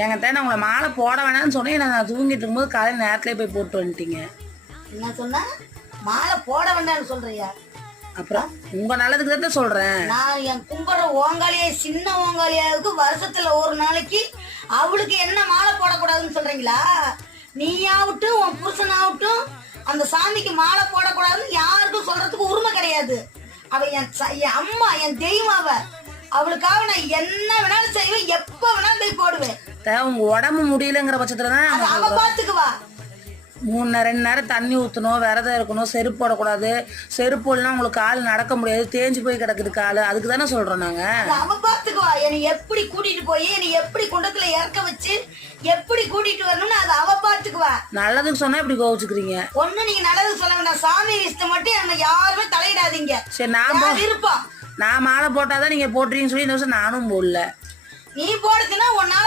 என்கிட்ட நான் உங்களை மாலை போட வேணாம்னு சொன்னேன். நான் தூங்கிட்டு இருக்கும்போது காலையில் நேரத்துலேயே போய் போட்டு வந்துட்டீங்க. என்ன சொன்னா? மாலை போட வேண்டாம்னு சொல்றியா? அப்புறம் உங்க நல்லதுக்கு தான் சொல்றேன். நான் என் கும்புற ஓங்காலியே சின்ன ஓங்காலியாவுக்கு வருஷத்துல ஒரு நாளைக்கு அவளுக்கு என்ன மாலை போடக்கூடாதுன்னு சொல்றீங்களா? நீ ஆகட்டும் உன் புருஷன் ஆகட்டும் அந்த சாமிக்கு மாலை போடக்கூடாதுன்னு யாருக்கும் சொல்றதுக்கு உரிமை கிடையாது. அவ என் அம்மா, என் தெய்வம். அவளுக்காக நான் என்ன வேணாலும் செய்வேன், எப்ப வேணாலும் போய் போடுவேன். உங்க உடம்பு முடியலங்கிற பட்சத்துலதான் அவ பாத்துக்குவா. 2 நேரம் தண்ணி ஊற்றணும், விரதம் இருக்கணும், செருப்பு போடக்கூடாது. செருப்புலாம் உங்களுக்கு கால் நடக்க முடியாது, தேஞ்சு போய் கிடக்குது கால். அதுக்கு தானே சொல்றோம் நாங்க. அவ பாத்துக்குவா. என்னை எப்படி கூட்டிட்டு போய் என்னை எப்படி குண்டத்துல இறக்க வச்சு எப்படி கூட்டிட்டு வரணும்னு அதை அவ பாத்துக்குவா. நல்லதுக்கு சொன்னா இப்படி கோவிச்சுக்கிறீங்க. ஒண்ணு நீங்க நல்லதுக்கு சொல்ல வேண்டாம், சாமி விஷயத்தை மட்டும் என்ன யாருமே தலையிடாதீங்க. சரி, நான் விருப்பம் நான் மாலை போட்டாதான் நீங்க போட்டுறீங்கன்னு சொல்லி இந்த வருஷம் நானும் போடல. நீ போடுதுன்னா உன்னால